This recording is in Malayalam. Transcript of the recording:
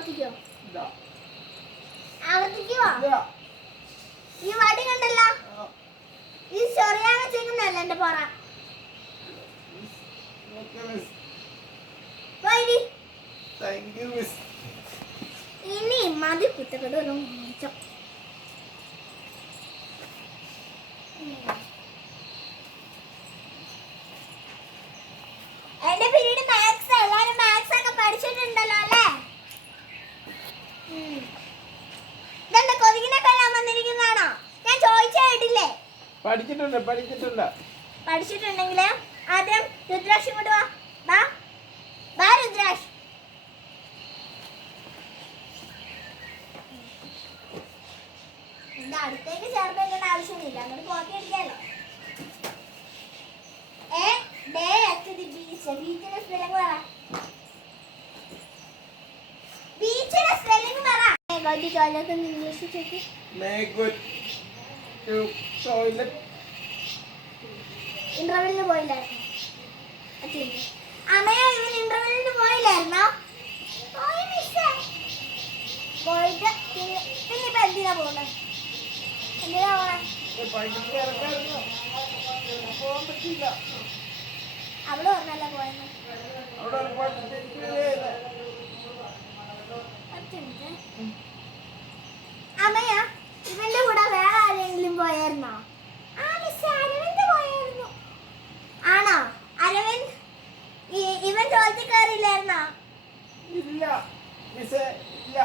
ആവർത്തിക്കോ? ഇതാ. ഈ വടി കണ്ടല്ലോ. ഈ ചൊറിയാൻ വെച്ചേക്കുന്നല്ല എന്റെ പറ? ഇനി മതി കുറ്റപ്പെട്ട് പഠിച്ചിട്ടുണ്ട് പഠിച്ചിട്ടുണ്ട്. പഠിച്ചിട്ടുണ്ടെങ്കിൽ ആദ്യം രുദ്രാക്ഷ് ഇങ്ങോട്ട് വാ. വാ. വാ രുദ്രാക്ഷ്. അടുത്തേക്ക് ചേർത്ത് വെക്കേണ്ട ആവശ്യമൊന്നുമില്ല അങ്ങോട്ട് പോക്കി അടിക്കാലോ. എ ഡേ ദി ബീച്ച് ബീച്ചിന്റെ സ്പെല്ലിംഗ് പറ. ബീച്ചിന്റെ സ്പെല്ലിംഗ് പറ. ഇംഗ്ലീഷ് ചോദിക്കും ടോയ്ലറ്റ് ഇന്റർവെല്ലിന് പോയില്ലായിരുന്നു? അമ്മയോ ഇവൻ ഇന്റർവെല്ലിന് പോയില്ലായിരുന്നോ? പോയിട്ട് പിന്നെ പിന്നെ ഇപ്പൊ എന്തിനാ പോകുന്നത് എന്തിനാ പോണേ പോകാൻ പറ്റില്ല കോളേജിൽ കയറിയില്ലായിരുന്നോ ഇല്ല ഇല്ല.